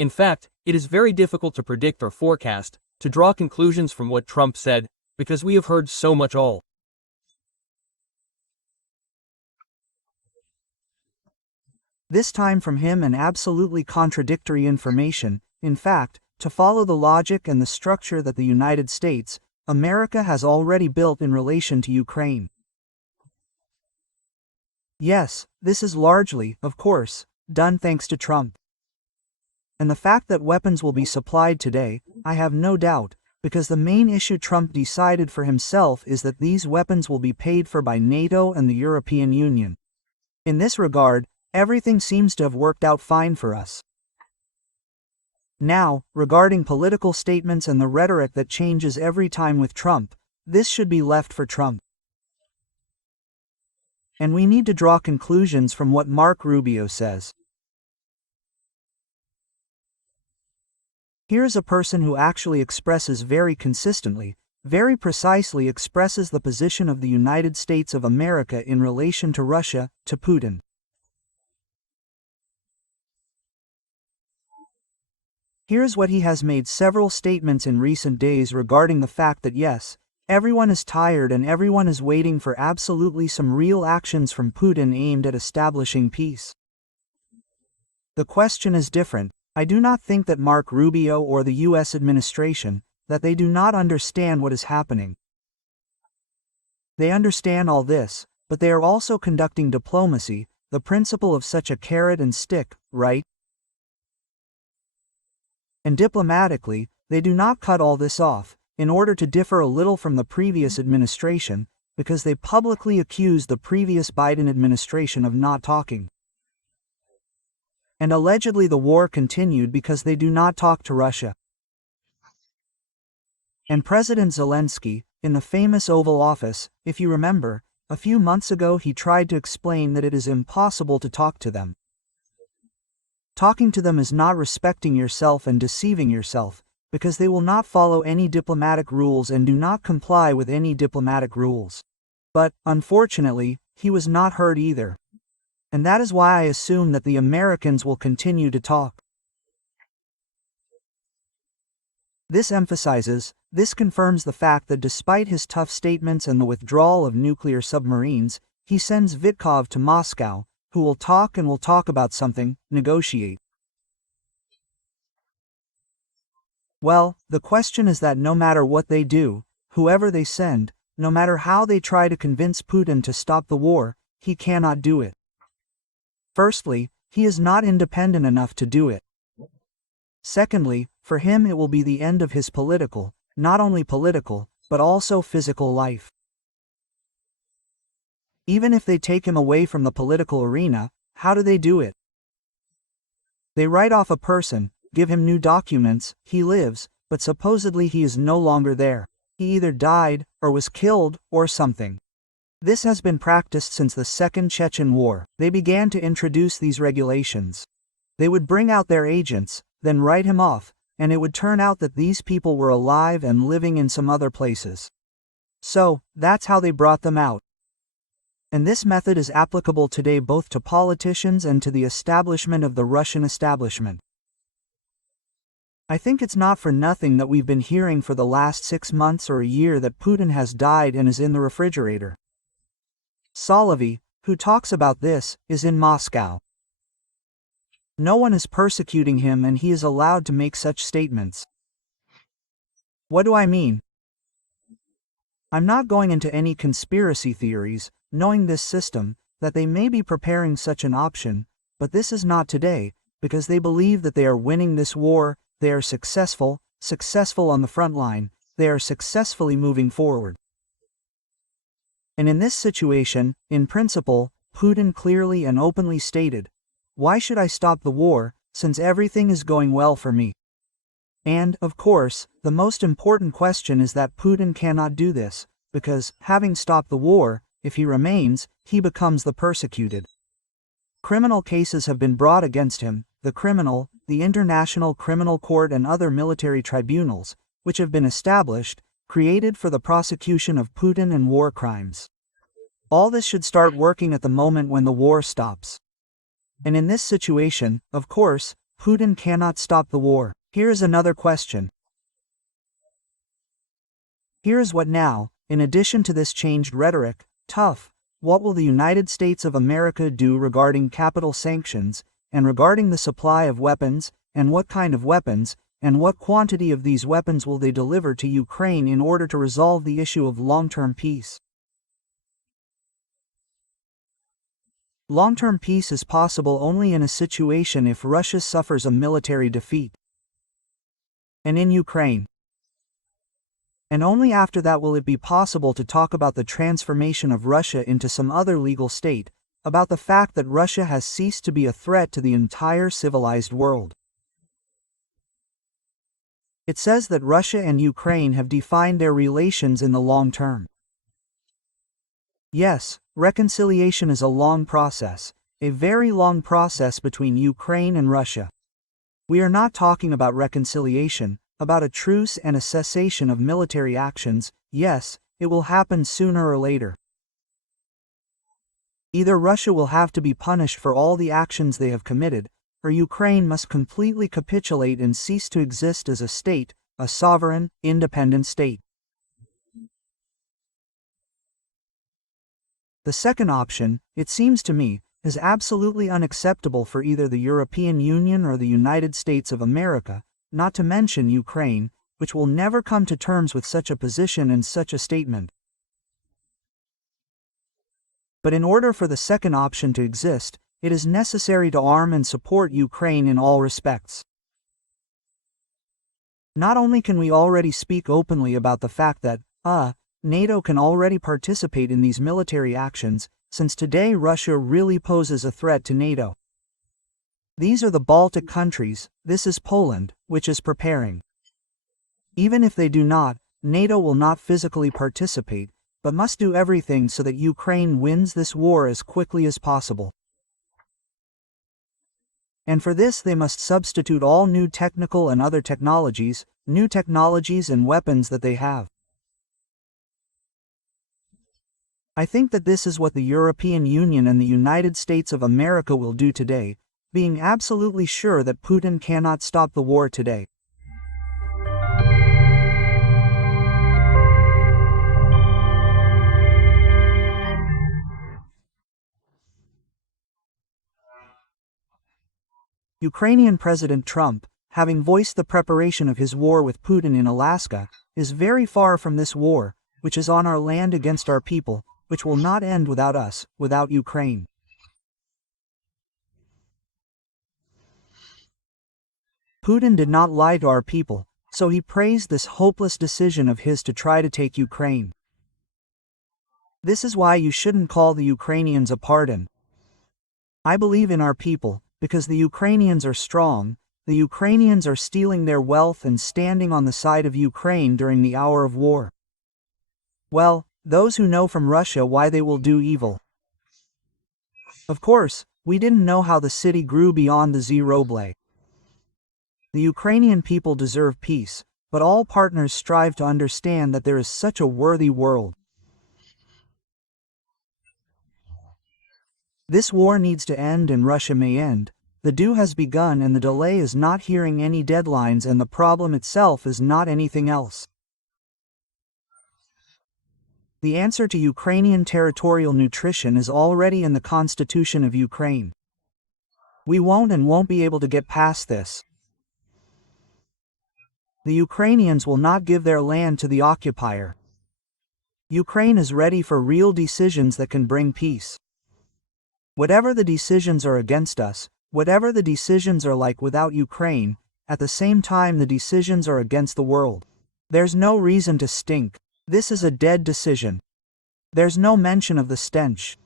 In fact, it is very difficult to predict or forecast, to draw conclusions from what Trump said, because we have heard so much all. This time from him and absolutely contradictory information. In fact, to follow the logic and the structure that the United States, America has already built in relation to Ukraine. Yes, this is largely, of course, done thanks to Trump. And the fact that weapons will be supplied today, I have no doubt, because the main issue Trump decided for himself is that these weapons will be paid for by NATO and the European Union. In this regard, everything seems to have worked out fine for us. Now, regarding political statements and the rhetoric that changes every time with Trump, this should be left for Trump. And we need to draw conclusions from what Marco Rubio says. Here's a person who actually expresses very consistently, very precisely expresses the position of the United States of America in relation to Russia, to Putin. Here's what he has made several statements in recent days regarding the fact that yes, everyone is tired and everyone is waiting for absolutely some real actions from Putin aimed at establishing peace. The question is different. I do not think that Marco Rubio or the US administration, that they do not understand what is happening. They understand all this, but they are also conducting diplomacy, the principle of such a carrot and stick, right? And diplomatically, they do not cut all this off, in order to differ a little from the previous administration, because they publicly accused the previous Biden administration of not talking. And allegedly the war continued because they do not talk to Russia. And President Zelensky, in the famous Oval Office, if you remember, a few months ago he tried to explain that it is impossible to talk to them. Talking to them is not respecting yourself and deceiving yourself, because they will not follow any diplomatic rules and do not comply with any diplomatic rules. But, unfortunately, he was not heard either. And that is why I assume that the Americans will continue to talk. This emphasizes, this confirms the fact that despite his tough statements and the withdrawal of nuclear submarines, he sends Vitkov to Moscow, who will talk and will talk about something, negotiate. Well, the question is that no matter what they do, whoever they send, no matter how they try to convince Putin to stop the war, he cannot do it. Firstly, he is not independent enough to do it. Secondly, for him it will be the end of his political, not only political, but also physical life. Even if they take him away from the political arena, how do they do it? They write off a person, give him new documents, he lives, but supposedly he is no longer there. He either died, or was killed, or something. This has been practiced since the Second Chechen War. They began to introduce these regulations. They would bring out their agents, then write him off, and it would turn out that these people were alive and living in some other places. So, that's how they brought them out. And this method is applicable today both to politicians and to the establishment of the Russian establishment. I think it's not for nothing that we've been hearing for the last 6 months or a year that Putin has died and is in the refrigerator. Solovey, who talks about this, is in Moscow. No one is persecuting him and he is allowed to make such statements. What do I mean? I'm not going into any conspiracy theories, knowing this system, that they may be preparing such an option, but this is not today, because they believe that they are winning this war, they are successful on the front line, they are successfully moving forward. And in this situation, in principle, Putin clearly and openly stated, "Why should I stop the war, since everything is going well for me?" And, of course, the most important question is that Putin cannot do this, because, having stopped the war, if he remains, he becomes the persecuted. Criminal cases have been brought against him, the International Criminal Court and other military tribunals, which have been established, created for the prosecution of Putin and war crimes. All this should start working at the moment when the war stops. And in this situation, of course, Putin cannot stop the war. Here's another question. Here's what now, in addition to this changed rhetoric, tough, what will the United States of America do regarding capital sanctions, and regarding the supply of weapons, and what kind of weapons, and what quantity of these weapons will they deliver to Ukraine in order to resolve the issue of long-term peace? Long-term peace is possible only in a situation if Russia suffers a military defeat. And in Ukraine. And only after that will it be possible to talk about the transformation of Russia into some other legal state, about the fact that Russia has ceased to be a threat to the entire civilized world. It says that Russia and Ukraine have defined their relations in the long term. Yes, reconciliation is a long process, a very long process between Ukraine and Russia. We are not talking about reconciliation, about a truce and a cessation of military actions. Yes, it will happen sooner or later. Either Russia will have to be punished for all the actions they have committed, or Ukraine must completely capitulate and cease to exist as a state, a sovereign, independent state. The second option, it seems to me, is absolutely unacceptable for either the European Union or the United States of America, not to mention Ukraine, which will never come to terms with such a position and such a statement. But in order for the second option to exist, it is necessary to arm and support Ukraine in all respects. Not only can we already speak openly about the fact that, NATO can already participate in these military actions, since today Russia really poses a threat to NATO. These are the Baltic countries, this is Poland, which is preparing. Even if they do not, NATO will not physically participate, but must do everything so that Ukraine wins this war as quickly as possible. And for this they must substitute all new technical and other technologies, new technologies and weapons that they have. I think that this is what the European Union and the United States of America will do today, being absolutely sure that Putin cannot stop the war today. Ukrainian President Trump, having voiced the preparation of his war with Putin in Alaska, is very far from this war, which is on our land against our people, which will not end without us, without Ukraine. Putin did not lie to our people, so he praised this hopeless decision of his to try to take Ukraine. This is why you shouldn't call the Ukrainians a pardon. I believe in our people, because the Ukrainians are strong, the Ukrainians are stealing their wealth and standing on the side of Ukraine during the hour of war. Well, those who know from Russia why they will do evil. Of course, we didn't know how the city grew beyond the Zheroble. The Ukrainian people deserve peace, but all partners strive to understand that there is such a worthy world. This war needs to end and Russia may end. The due has begun and the delay is not hearing any deadlines and the problem itself is not anything else. The answer to Ukrainian territorial nutrition is already in the Constitution of Ukraine. We won't be able to get past this. The Ukrainians will not give their land to the occupier. Ukraine is ready for real decisions that can bring peace. Whatever the decisions are against us, whatever the decisions are like without Ukraine, at the same time the decisions are against the world. There's no reason to stink. This is a dead decision. There's no mention of the stench.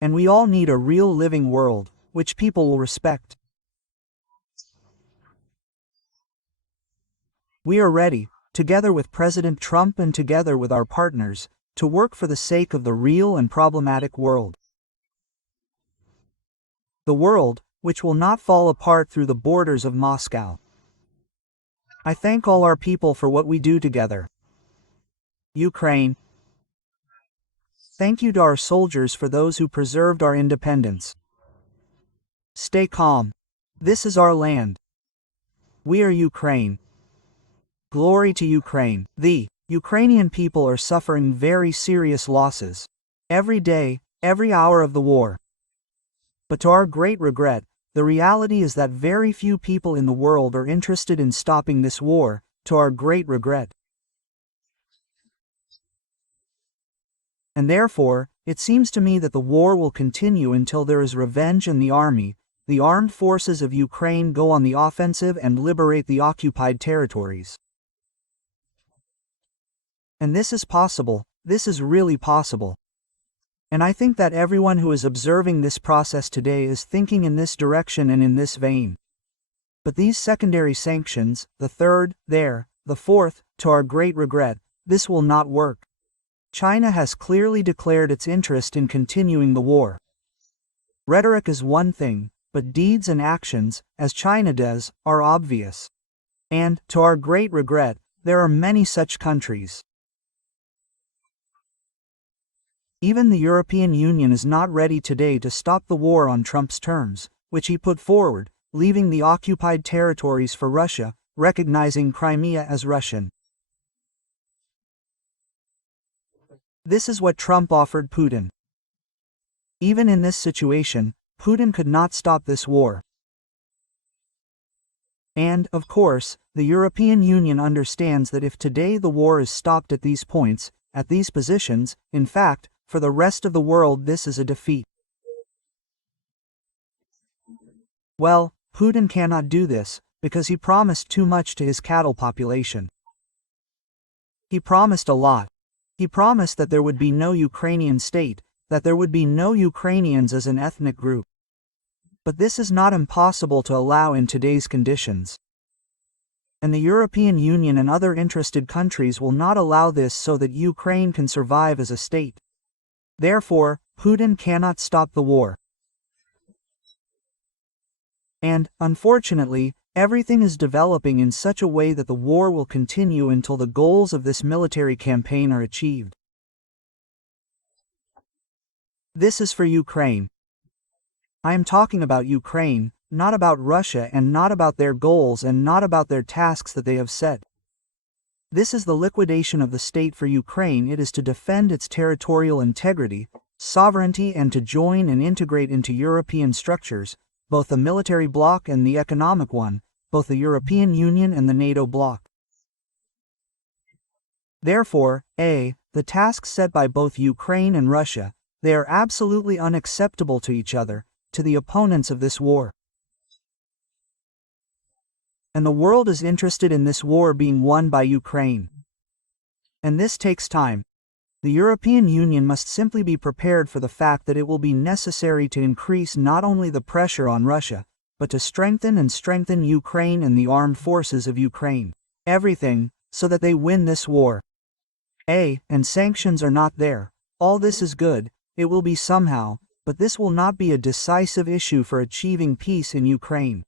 And we all need a real living world, which people will respect. We are ready, together with President Trump and together with our partners, to work for the sake of the real and problematic world. The world, which will not fall apart through the borders of Moscow. I thank all our people for what we do together. Ukraine. Thank you to our soldiers for those who preserved our independence. Stay calm. This is our land. We are Ukraine. Glory to Ukraine. The Ukrainian people are suffering very serious losses. Every day, every hour of the war. But to our great regret, the reality is that very few people in the world are interested in stopping this war, to our great regret. And therefore, it seems to me that the war will continue until there is revenge and the armed forces of Ukraine go on the offensive and liberate the occupied territories. And this is possible, this is really possible. And I think that everyone who is observing this process today is thinking in this direction and in this vein. But these secondary sanctions, the third, the fourth, to our great regret, this will not work. China has clearly declared its interest in continuing the war. Rhetoric is one thing, but deeds and actions, as China does, are obvious. And, to our great regret, there are many such countries. Even the European Union is not ready today to stop the war on Trump's terms, which he put forward, leaving the occupied territories for Russia, recognizing Crimea as Russian. This is what Trump offered Putin. Even in this situation, Putin could not stop this war. And, of course, the European Union understands that if today the war is stopped at these points, at these positions, in fact, for the rest of the world this is a defeat. Well, Putin cannot do this, because he promised too much to his cattle population. He promised a lot. He promised that there would be no Ukrainian state, that there would be no Ukrainians as an ethnic group. But this is not impossible to allow in today's conditions. And the European Union and other interested countries will not allow this so that Ukraine can survive as a state. Therefore, Putin cannot stop the war. And, unfortunately, everything is developing in such a way that the war will continue until the goals of this military campaign are achieved. This is for Ukraine. I am talking about Ukraine, not about Russia and not about their goals and not about their tasks that they have set. This is the liquidation of the state for Ukraine. It is to defend its territorial integrity, sovereignty and to join and integrate into European structures, both the military bloc and the economic one, both the European Union and the NATO bloc. Therefore, the tasks set by both Ukraine and Russia, they are absolutely unacceptable to each other, to the opponents of this war. And the world is interested in this war being won by Ukraine. And this takes time. The European Union must simply be prepared for the fact that it will be necessary to increase not only the pressure on Russia, but to strengthen Ukraine and the armed forces of Ukraine. Everything, so that they win this war. And sanctions are not there. All this is good, it will be somehow, but this will not be a decisive issue for achieving peace in Ukraine.